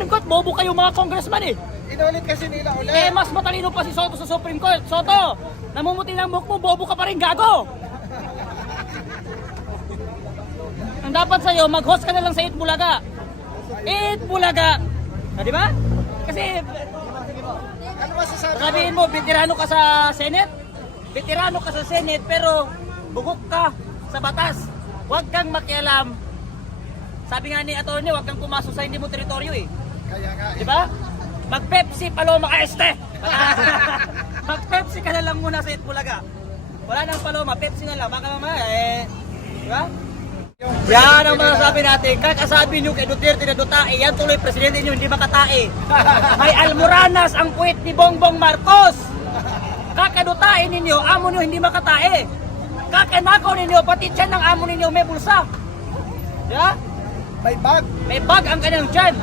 Supreme Court, bobo kayo mga congressman eh. Inulit kasi nila ulit. Eh, mas matalino pa si Soto sa Supreme Court. Soto, namumuti ng buhok mo, bobo ka pa rin, gago. Ang dapat sa'yo, mag-host ka na lang sa Eat Bulaga. Eat Bulaga. Ah, di ba? Kasi, Ano masasabi mo? sabihin mo, veterano ka sa Senate. Veterano ka sa Senate, pero bugok ka sa batas. Huwag kang makialam. Sabi nga ni attorney, huwag kang pumasok sa hindi mo teritoryo eh. Kaya nga Di ba? Mag-Pepsi, Paloma ka este. Mag-Pepsi ka na lang muna sa Itbulaga. Wala nang Paloma, Pepsi na lang. Baka mamaya di ba? Yan ang masasabi natin. Kakasabi nyo kay Duterte na dutae, yan tuloy presidente nyo, hindi makatae. May almoranas ang puwit ni Bongbong Marcos. Kakadutae ninyo, amo nyo hindi makatae. Kakanakaw ninyo, pati tiyan ng amo ninyo may bulsa. Di ba? may bag. May bag ang kanyang tiyan.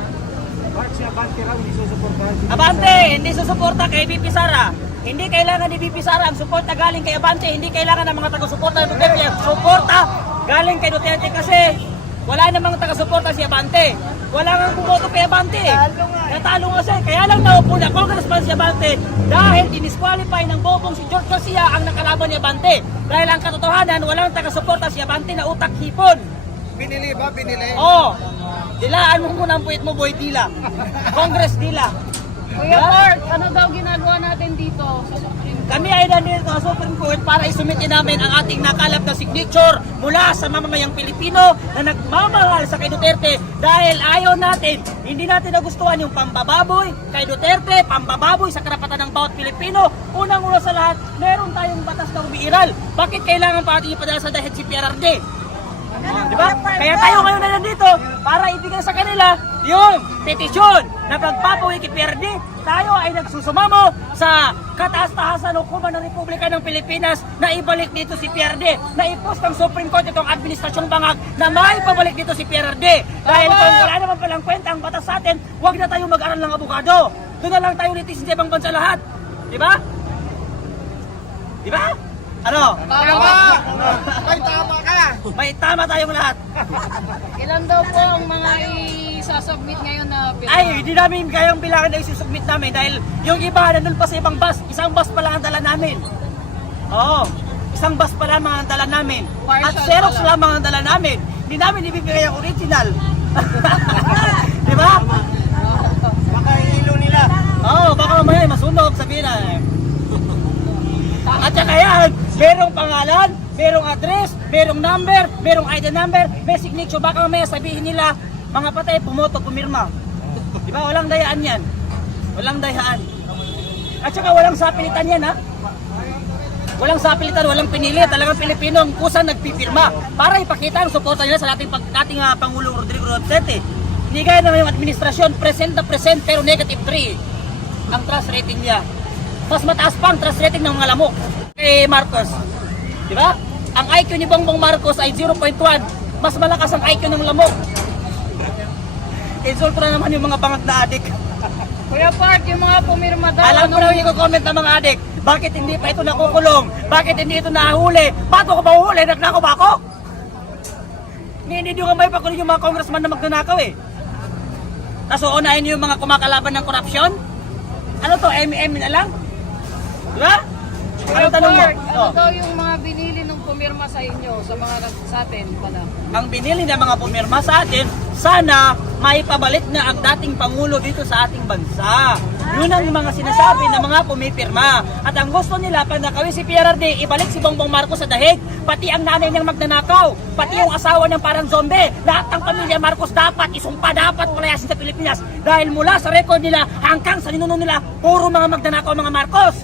Abante, hindi susuporta kay BP Sara. Hindi kailangan ni BP Sara ang suporta galing kay Abante. Hindi kailangan ng mga taga-suporta ng Duterte. Suporta galing kay Duterte kasi wala namang taga-suporta si Abante. Wala nang bumoto kay Abante. Natalo nga siya. Kaya lang naupo na congressman si Abante dahil dinisqualify ng bobong si George Garcia ang nakalaban ni Abante. Dahil ang katotohanan, walang taga-suporta si Abante na utak hipon. Binili ba? Binili? Oh, dilaan mo muna ang puwit mo, boy, dila. Congress dila. Kuya Bart, ano daw ginagawa natin dito sa Supreme Court? Kami ay nandito sa Supreme Court para isumitin namin ang ating nakalap na signature mula sa mamamayang Pilipino na nagmamahal sa kay Duterte dahil ayaw natin, hindi natin nagustuhan yung pambababoy kay Duterte, pambababoy sa karapatan ng bawat Pilipino. Unang-una sa lahat, meron tayong batas na umiiral. Bakit kailangan pa ating ipadala sa dahil si PRRD? Diba? Kaya tayo ngayon na nandito para ibigay sa kanila yung petisyon na pagpapawi kay PRD. Tayo ay nagsusumamo sa kataas-tahasan hukuman ng Republika ng Pilipinas na ibalik dito si PRD, na ipost ng Supreme Court itong administrasyong bangag na may pabalik dito si PRD. Dahil kung wala naman palang kwenta ang batas sa atin, huwag na tayo mag-aral ng abogado. Doon na lang tayo litis sa ibang bansa lahat. Diba? Diba? Ano? Tama! May tama ka! May tama tayong lahat. Ilan daw po ang mga isasubmit ngayon na pirma? Ay, hindi namin kayang bilangan na isusubmit namin dahil yung iba nandun pa sa ibang bus. Isang bus pa lang ang dala namin. Oo, isang bus pa lamang ang dala namin. At Partial Xerox pa lang. lamang ang dala namin. Hindi namin ibibigay ang original. Di ba? Baka ilo nila. Oo, baka mamaya masunog, sabihin na. At saka yan, merong pangalan, merong address, merong number, merong ID number, may signature. Baka mamaya sabihin nila, mga patay, pumoto, pumirma. Di ba? Walang dayaan yan. Walang dayaan. At saka walang sapilitan yan, ha? Walang sapilitan, walang pinili. Talagang Pilipino ang kusang nagpipirma para ipakita ang suporta nila sa ating Pangulong Rodrigo Duterte. Hindi gaya naman yung administrasyon, present na present pero negative 3 ang trust rating niya. Mas mataas pa ang trust rating ng mga lamok kay Marcos. Di ba? Ang IQ ni Bongbong Marcos ay 0.1. Mas malakas ang IQ ng lamok. Insulto na naman yung mga bangag na adik. Kuya Bart, yung mga pumirma daw, Alam ko na yung i-comment ng mga adik. Bakit hindi pa ito nakukulong? Bakit hindi ito nahuli? Ba't ako ba uhuli? Nagnakaw ba ako? Hindi nyo nga may pakulong yung mga congressman na magnanakaw eh. Tapos uunahin nyo yung mga kumakalaban ng korupsyon? Ano to? na lang? Diba? Ano Kuya tanong mo? Bart, ano Oh. daw yung mga binili nung pumirma sa inyo, sa atin pala? Ang binili ng mga pumirma sa atin, sana maipabalik na ang dating Pangulo dito sa ating bansa. Yun ang mga sinasabi ng mga pumipirma. At ang gusto nila, pag nakawin si PRRD, ibalik si Bongbong Marcos sa dahig, pati ang nanay niyang magnanakaw, pati yung asawa niyang parang zombie. Lahat ng pamilya Marcos dapat isumpa, dapat palayasin sa Pilipinas. Dahil mula sa record nila hanggang sa ninuno nila, puro mga magnanakaw mga Marcos.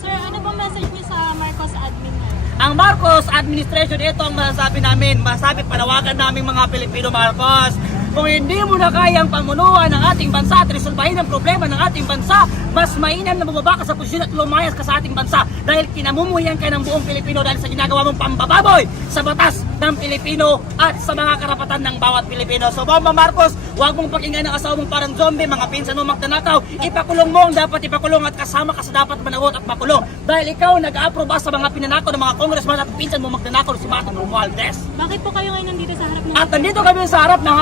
Sir, ano bang message niyo sa Marcos admin na? Ang Marcos administration, ito ang masasabi namin, masasabi panawagan namin mga Pilipino Marcos. Kung hindi mo na kayang pamunuan ng ating bansa at resolbahin ang problema ng ating bansa, mas mainam na bumaba ka sa posisyon at lumayas ka sa ating bansa dahil kinamumuhian ka ng buong Pilipino dahil sa ginagawa mong pambababoy sa batas ng Pilipino at sa mga karapatan ng bawat Pilipino. So Bongbong Marcos, huwag mong pakinggan ang asawa mong parang zombie, mga pinsan mo magnanakaw, ipakulong mo ang dapat ipakulong at kasama ka sa dapat manawot at makulong dahil ikaw nag-aproba sa mga pinanakaw ng mga congressman at pinsan mo magnanakaw si Martin Romualdez. Bakit po kayo ngayon nandito sa harap ng... At nandito kami sa harap ng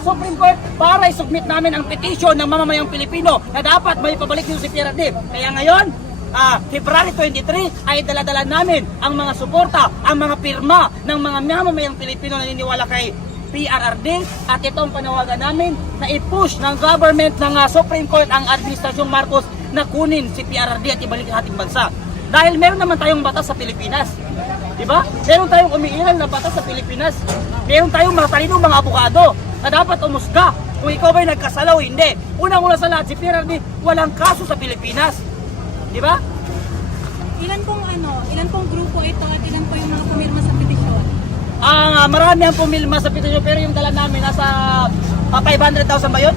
Supreme Court para i-submit namin ang petition ng mamamayang Pilipino na dapat may pabalik dito si PRRD. Kaya ngayon, February 23 ay daladala namin ang mga suporta, ang mga pirma ng mga mamamayang Pilipino na naniniwala kay PRRD at itong panawagan namin na i-push ng government ng Supreme Court ang Administrasyong Marcos na kunin si PRRD at ibalik ang ating bansa. Dahil meron naman tayong batas sa Pilipinas. Diba? Meron tayong umiiral na batas sa Pilipinas. Meron tayong mga talinong mga abogado na dapat umusga kung ikaw ba'y nagkasala o hindi. Unang-una sa lahat, si PRRD walang kaso sa Pilipinas. Diba? Ilan pong grupo ito at ilan po yung mga pumirma sa petisyon? Marami ang pumilma sa petisyon pero yung dala namin nasa 500,000 ba yun?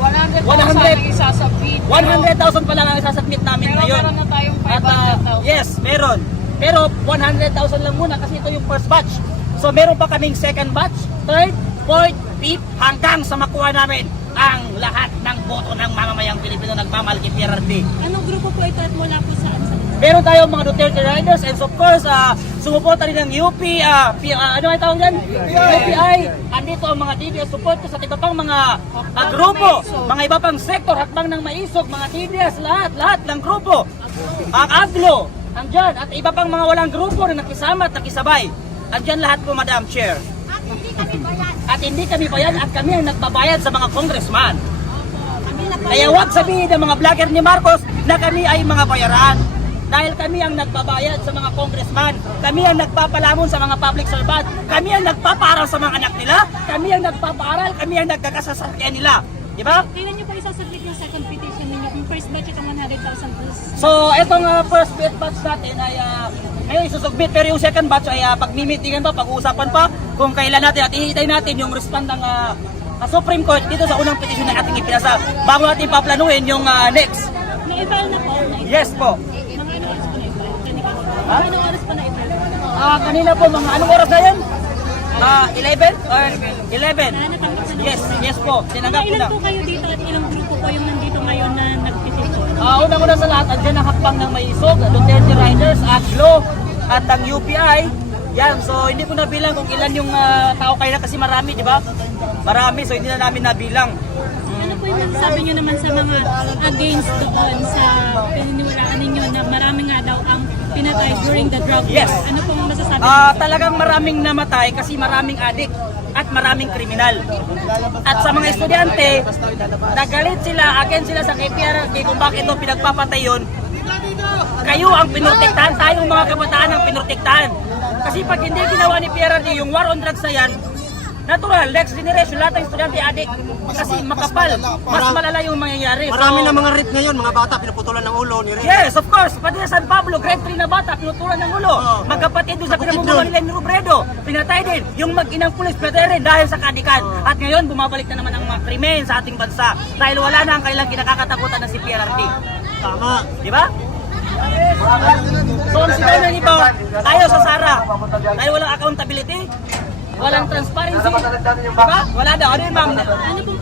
100,000 ang isasubmit. 100,000 pa lang ang isasubmit namin Pero ngayon. meron na tayong At 500,000. yes, meron. Pero 100,000 lang muna kasi ito yung first batch. So meron pa kaming second batch, third, fourth, fifth, hanggang sa makuha namin ang lahat ng boto ng mamamayang Pilipino nagmamahal kay PRRD. Anong grupo po ito at wala po saan sa Meron tayong mga Duterte Riders and of course, sumuporta rin ng UP, ano ay tawag yan? UPI. Andito ang mga TDS support sa iba pang mga grupo, mga iba pang sektor, hakbang ng maisog, mga TDS, lahat ng grupo. Ang AGLO, andyan, at iba pang mga walang grupo na nakisama at nakisabay. Andyan lahat po, Madam Chair. At hindi kami bayan at kami ang nagbabayad sa mga congressman. Kaya huwag sabihin ng mga vlogger ni Marcos na kami ay mga bayaran. Dahil kami ang nagbabayad sa mga congressman, kami ang nagpapalamon sa mga public servant, kami ang nagpapaaral sa mga anak nila, kami ang nagpapaaral, kami ang nagkakasasakyan nila. Diba? Kailan niyo po isasubmit yung second petition ninyo? Yung first batch itong 100,000 plus. So, itong first batch natin ay ngayon isusubmit, pero yung second batch ay pagmimitingan pa, pag-uusapan pa kung kailan natin at ihintay natin yung respond ng Supreme Court dito sa unang petition na ating ipinasa bago natin paplanuhin yung next. Na-file na po? Yes po. Mga anong oras po na-file? Ha? Anong oras po na-file? Kanina po, mga anong oras na yan? 11 or 11? Natanggap na Yes po, tinanggap ko Ilan na. po kayo dito at ilang grupo po yung nandito ngayon na nagpetition? Unang-una sa lahat, andyan ang hakbang ng Maisog, Duterte Riders, AGLO, at ang UPI. Yan, so hindi ko nabilang kung ilan yung tao kayo na kasi marami, di ba? Marami, so hindi na namin nabilang. Ano po yung sabi nyo naman sa mga against doon sa pininiwalaan ninyo na marami nga daw ang pinatay during the drug war? Yes. Ano pong masasabi nyo? Talagang maraming namatay kasi maraming adik at maraming kriminal. At sa mga estudyante, nagalit sila, against sila sa KPRD kung bakit ito pinagpapatay yun. Kayo ang pinrotektahan, tayong mga kabataan ang pinrotektahan. Kasi pag hindi ginawa ni PRRD yung war on drugs na yan, natural, next generation, lahat ng estudyante adik. Kasi makapal, mas malala yung mangyayari. Marami na mga rape ngayon, mga bata pinuputulan ng ulo ni rape. Yes, of course. Pati sa San Pablo, grade 3 na bata, pinutulan ng ulo. Magkapatid doon sa pinamumuno nila ni Robredo. Pinatay din. Yung mag-inang pulis, pinatay rin dahil sa kadikan. At ngayon, bumabalik na naman ang mga krimen sa ating bansa. Dahil wala na ang kailang kinakakatakutan na si PRRD. Tama. Di ba? So, ang sigaw ng iba, tayo sa Sara. Dahil walang accountability, walang transparency. Di ba? Wala daw. Ano yun, ma'am? Ano pong